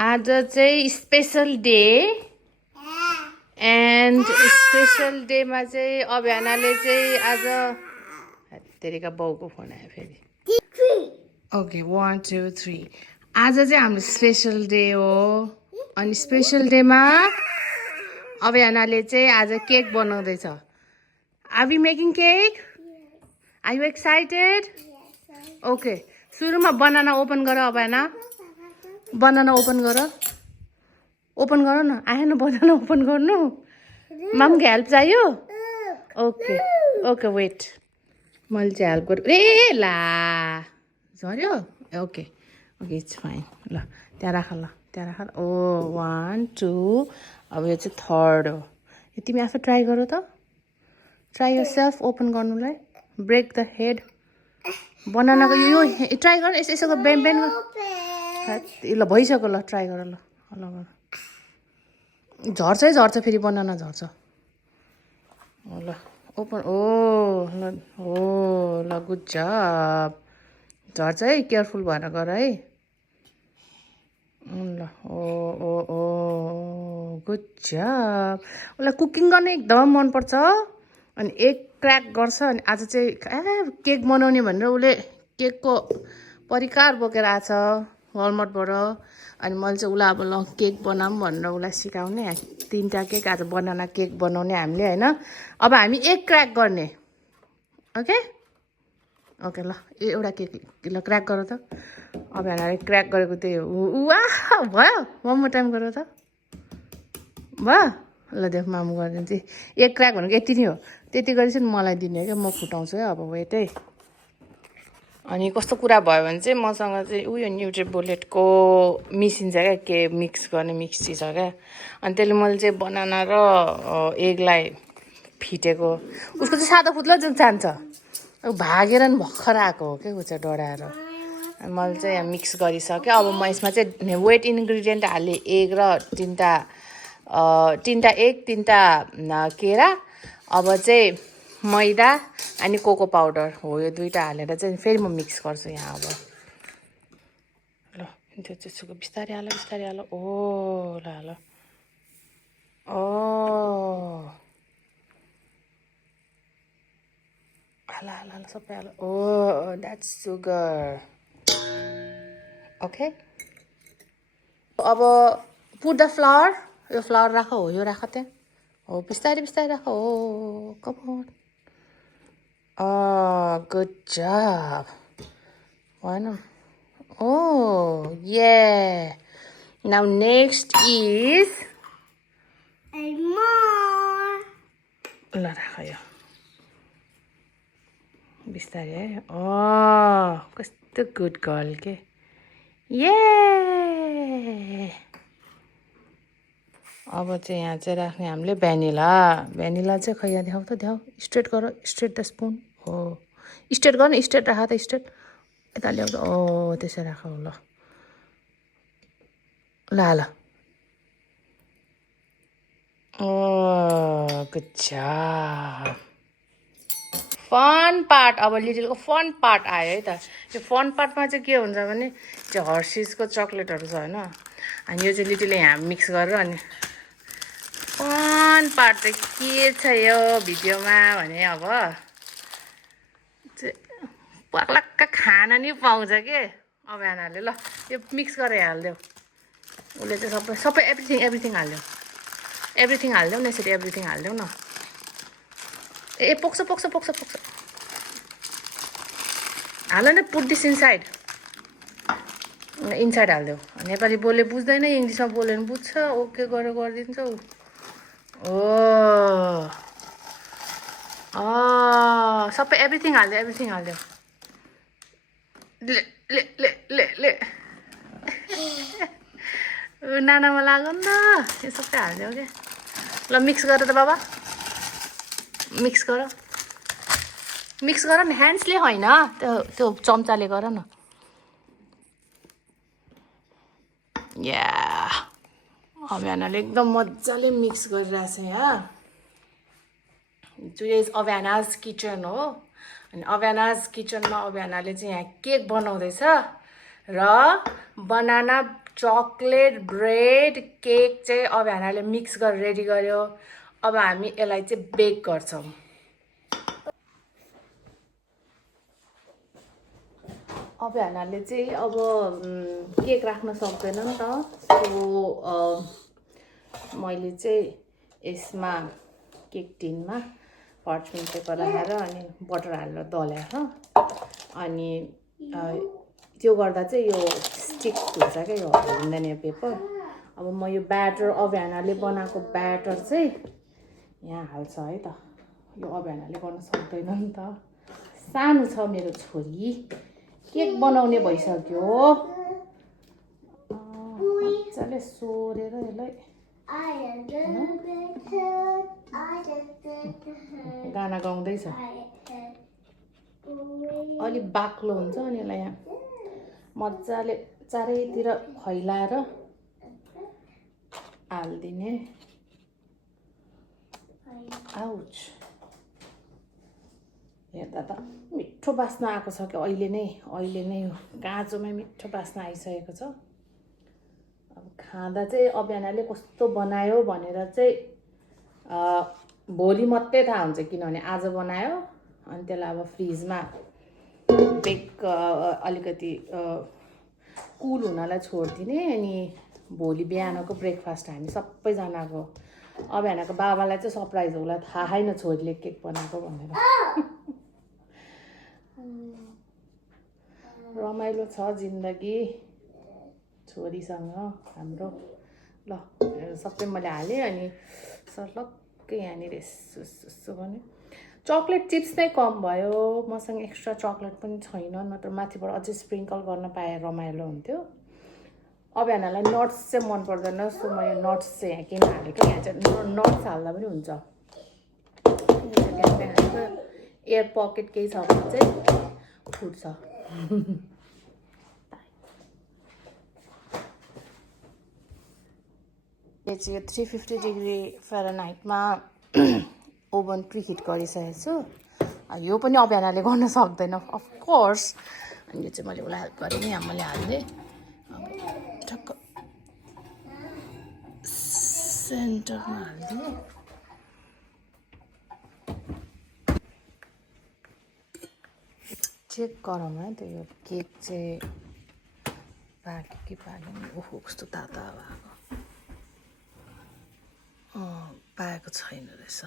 आज चाहिँ special day and special डेमा चाहिँ अभियानाले चाहिँ आज तेरिका बाउको फोन आयो फेरि ओके 1 2 3 आज चाहिँ हाम्रो स्पेशल डे हो अनि स्पेशल डेमा अभियानाले चाहिँ आज केक बनाउँदैछ are we making cake are you excited okay सुरुमा बनाना ओपन गर अभियाना बनाना ओपन गर न आएन बनाना ओपन गर्नु मामको हेल्प चाहियो ओके ओके वेट मैले चाहिँ हेल्प गर्छु ए ला झऱ्यो ओके ओके इट्स फाइन ल त्यहाँ राख ओ 1 2 अब यो चाहिँ थर्ड हो तिमी आफै ट्राई गर त ट्राई योर सेल्फ ओपन गर्नुलाई ब्रेक द हेड बनानाको यो ट्राई गर यसो बेन बेन ल भइसक्यो ल ट्राई गर ल ल झर्छ फेरि बनाना झर्छ ल ओपन ल गुड जब झर्छ है केयरफुल भएर गर है ल ओ गुड जब उसलाई कुकिङ गर्न एकदम मनपर्छ अनि एक क्र्याक गर्छ अनि आज चाहिँ केक बनाउने भनेर उसले केकको परिकार बोकेर आछ वालमार्टबाट अनि मैले चाहिँ उसलाई अब ल केक बनाऊँ भनेर उसलाई सिकाउने 3टा केक आज बनाना केक बनाउने हामीले होइन अब हामी एक क्र्याक गर्ने ओके ओके ल एउटा केक ल क्र्याक गर त अब हामीले क्र्याक गरेको त्यही हो वाह भयो वान मोर टाइम गर त भयो ल देख मामु गरिदिन्छु एक क्र्याक भनेको यति नै हो त्यति गरेपछि मलाई दिने क्या म फुटाउँछु है अब वेट है अनि कस्तो कुरा भयो भने चाहिँ मसँग चाहिँ उयो न्युट्रिबुलेटको मिसिन छ क्या के मिक्स गर्ने मिक्सी छ क्या अनि त्यसले मैले चाहिँ बनाना र एगलाई फिटेको उसको चाहिँ सादा फुत्लो जान्छ भागेर नि भर्खर आएको हो क्या ऊ चाहिँ डराएर अनि मैले चाहिँ यहाँ मिक्स गरिसकेँ अब म यसमा चाहिँ वेट इन्ग्रिडियन्ट हालेँ एग र 3टा एग 3टा केरा अब चाहिँ मैदा अनि कोको पाउडर हो यो 2टा हालेर चाहिँ फेरि म मिक्स गर्छु यहाँ अब ल त्यो चाहिँ बिस्तारै हाल ओ ल ओ हाल सबै हाल ओ द्याट्स सुगर ओके अब पुट द फ्लावर यो फ्लावर राख हो यो राख त्यहाँ हो बिस्तारै राख हो कम on Oh, good job. One. Oh, yeah. Now next is more. ल राख यो बिस्तारै है कस्तो गुड गर्ल के ये अब चाहिँ यहाँ चाहिँ राख्ने हामीले भ्यानिला चाहिँ खै यहाँ देखाउ त देखाउ स्ट्रेट द स्पुन हो स्ट्रेट गर न स्ट्रेट राख त स्ट्रेट यता ल्याउँछ त्यसै राख ल गुड जब फन पार्ट अब लिटिलको फन पार्ट आयो है त यो फन पार्टमा चाहिँ के हुन्छ भने त्यो हर्सिसको चक्लेटहरू छ होइन अनि यो चाहिँ लिटिलले यहाँ मिक्स गरेर अनि फन पार्ट चाहिँ के छ यो भिडियोमा भने अब पक्लक्क खान नि पाउँछ के अभियानाले ल यो मिक्स गरेर हालिदेऊ उसले चाहिँ सबै एभ्रिथिङ हालिदेऊ न यसरी एभ्रिथिङ हालिदेऊ न ए पोक्छ हाल न पुट दिस इनसाइड हालिदेऊ नेपाली बोले बुझ्दैन इङ्ग्लिसमा बोल्यो भने बुझ्छ ओके गरेर गरिदिन्छ सबै एभ्रिथिङ हालिदेऊ ले नानामा लाग्यो नि त यो सबै हालिदेऊ क्या ल मिक्स गर त बाबा मिक्स गर न ह्यान्ड्सले होइन त्यो चम्चाले गर न या अभियानाले एकदम मजाले मिक्स गरिरहेछ यहाँ टुडे इज अभियानाज किचन हो अनि अभियानाज किचनमा अभियानाले चाहिँ यहाँ केक बनाउँदैछ र बनाना चकलेट ब्रेड केक चाहिँ अभ्यानाले मिक्स गरेर रेडी गर्यो। अब हामी यसलाई चाहिँ बेक गर्छौँ। अभ्यानाले चाहिँ अब केक राख्न सक्दैन नि त, सो मैले चाहिँ यसमा केक टिनमा पार्चमेन्ट पेपर राखेर अनि बटर हालेर दलेर अनि त्यो गर्दा चाहिँ यो स्टिक हुन्छ क्या, यो हुँदैन यो पेपर। अब म यो ब्याटर अभ्यानाले बनाएको ब्याटर चाहिँ यहाँ हाल्छ है त। यो अभ्यानाले गर्न सक्दैन नि त, सानो छ मेरो छोरी, केक बनाउने भइसक्यो। मजाले सोरेर यसलाई गाना गाउँदैछ, अलिक बाक्लो हुन्छ अनि यसलाई यहाँ मजाले चारैतिर फैलाएर हालिदिने। आउच, हेर्दा त मिठो बास्ना आएको छ कि अहिले नै काँचोमै मिठो बास्ना आइसकेको छ। अब खाँदा चाहिँ अभ्यानाले कस्तो बनायो भनेर चाहिँ भोलि मात्रै थाहा हुन्छ, किनभने आज बनायो अनि त्यसलाई अब फ्रिजमा बेक अलिकति कुल हुनलाई छोडिदिने। अनि भोलि बिहानको ब्रेकफास्ट हामी सबैजनाको, अभ्यानाको बाबालाई चाहिँ सरप्राइज होला, थाहा छैन छोरीले केक बनाएको भनेर। रमाइलो छ जिन्दगी छोरीसँग हाम्रो। ल सबै मैले हालेँ अनि सर्लक्कै यहाँनिर यसो भने चकलेट चिप्स नै कम भयो, मसँग एक्स्ट्रा चकलेट पनि छैन, नत्र माथिबाट अझै स्प्रिङ्कल गर्न पाए रमाइलो हुन्थ्यो। अभ्यानालाई नट्स चाहिँ मन पर्दैन, सो म यो नट्स चाहिँ यहाँ किन हालेको, यहाँ चाहिँ नट्स हाल्दा पनि हुन्छ। एयर पकेट केही छ भने चाहिँ फुट्छ। यो चाहिँ 350 डिग्री फ़ारेनहाइटमा ओभन प्रिहिट गरिसकेको छु। यो पनि अभ्यानाले गर्न सक्दैन अफकोर्स। अनि यो चाहिँ मैले उसलाई हेल्प गरेँ नि, यहाँ मैले हालिदिएँ। ठक्क सेन्टरमा हालिदिएँ। चेक गरौँ है त यो केक चाहिँ पाक्यो कि पाकेन। ओहो कस्तो ताता भएको, पाएको छैन रहेछ।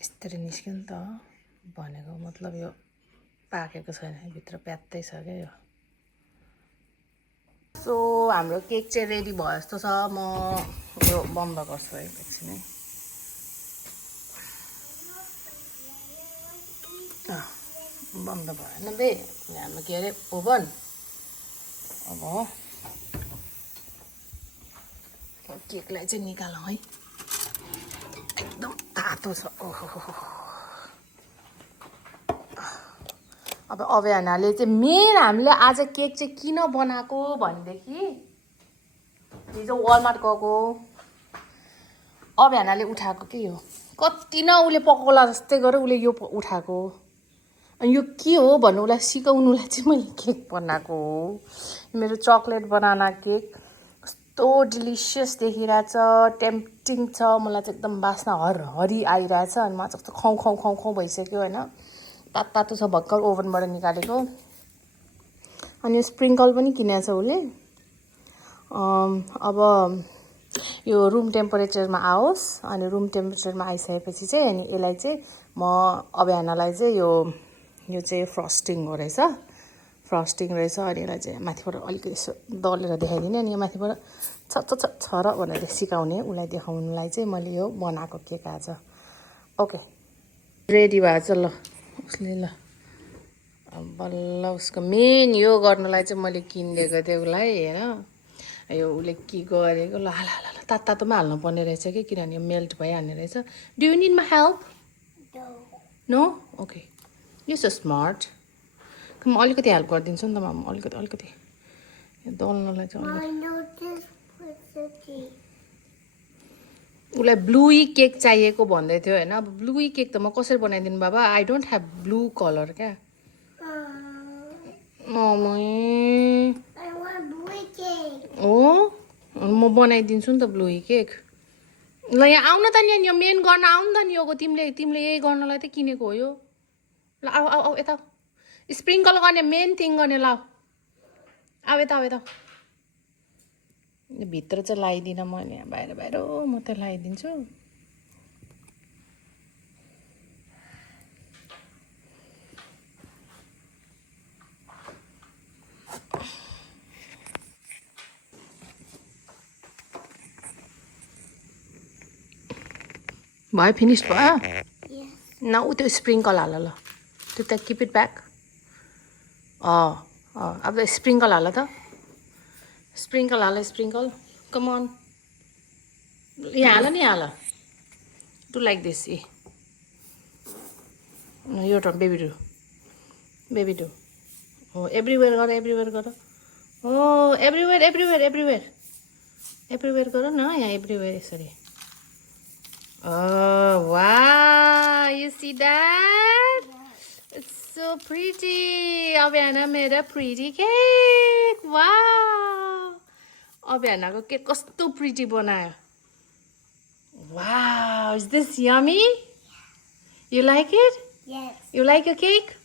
यसरी निस्क्यो नि त, भनेको मतलब यो पाकेको छैन, भित्र प्यात्तै छ क्या यो। सो हाम्रो केक चाहिँ रेडी भयो जस्तो छ। म यो बन्द गर्छु है एकछिनै। बन्द भएन बे हाम्रो के अरे ओभन। अब केकलाई चाहिँ निकालौँ है, एकदम तातो छ। ओहो, अब अभ्यानाले चाहिँ मेन हामीले आज केक चाहिँ किन बनाएको भनेदेखि हिजो वालमार्ट गएको, अभ्यानाले उठाएको के यो कति न उसले पकाउला जस्तै गरेर उसले यो उठाएको। अनि यो के हो भन्नु उसलाई सिकाउनुलाई चाहिँ मैले केक बनाएको हो। मेरो चकलेट बनाना केक कस्तो डिलिसियस देखिरहेछ, टेम्पटिङ छ। मलाई चाहिँ एकदम बास्ना हरि आइरहेछ। अनि म चाहिँ कस्तो खाउँ भइसक्यो होइन। तातो छ भर्खर ओभनबाट निकालेको। अनि यो स्प्रिङ्कल पनि किनेको छ उसले। अब यो रुम टेम्परेचरमा आओस्, अनि रुम टेम्परेचरमा आइसकेपछि चाहिँ अनि यसलाई चाहिँ म अभ्यानालाई चाहिँ यो चाहिँ फ्रस्टिङ हो रहेछ, फ्रस्टिङ रहेछ। अनि यसलाई चाहिँ माथिबाट अलिकति यसो दलेर देखाइदिने, अनि यो माथिबाट छ र भनेर सिकाउने उसलाई देखाउनुलाई चाहिँ मैले यो बनाएको केक आज। ओके रेडी भएछ ल उसले। ल बल्ल उसको मेन यो गर्नलाई चाहिँ मैले किनिदिएको थिएँ उसलाई होइन। यो उसले के गरेको, ल तातोमा हाल्नु पर्ने रहेछ कि, किनभने यो मेल्ट भइहाल्ने रहेछ। Do you need my help? No? Okay you so smart. म अलिकति हेल्प गरिदिन्छु नि त मामा, अलिकति दल्नलाई चाहिँ उसलाई ब्लुई केक चाहिएको भन्दै थियो होइन। अब ब्लुई केक त म कसरी बनाइदिनु बाबा, I don't have blue colour क्या। Mummy I want blue cake. हो म बनाइदिन्छु नि त ब्लुई केक ल यहाँ आउन त नि यो मेन गर्न आउनु त नि यो तिमीले तिमीले यही गर्नलाई त किनेको हो यो ल आऊ आऊ आऊ यता स्प्रिङ्कल गर्ने मेन थिङ गर्ने ल आऊ यता आऊ यता भित्र चाहिँ लगाइदिनँ मैले बाहिर बाहिर मात्रै लगाइदिन्छु भयो फिनिस भयो Yes. न ऊ त्यो स्प्रिङ्कल हाल ल त्यो त किप इट ब्याक अब स्प्रिङ्कल हाल त स्प्रिङ्कल हाल स्प्रिङ्कल कमन यहाँ हाल नि हाल डु लाइक दिस ए यो टर्न बेबी डु हो एभ्रिवेयर गर हो एभ्रिवेयर गर न यहाँ एभ्रिवेयर यसरी Oh, wow. You see that? It's so pretty. Aviana made a pretty cake. Wow. Aviana ko cake kasto pretty banaya. Wow. Is this yummy? You like it? Yes. You like your cake?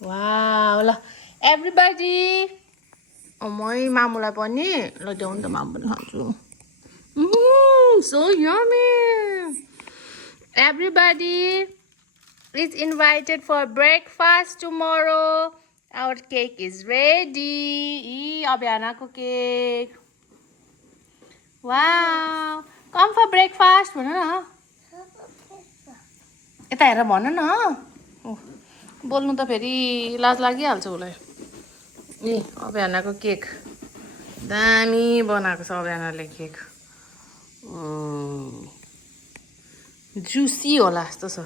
Wow. ल everybody. मैं मामुलाई पनि ल देऊ नि त मामु पनि खान्छु so yummy. Everybody is invited for breakfast tomorrow. Our cake is ready. Abiana ko cake. Wow. Come for breakfast. भन न यता हेर भन न बोल्नु त फेरि लाज लागिहाल्छ उसलाई ए अबियानाको केक दामी बनाएको छ अबियानाले केक जुसी होला जस्तो छ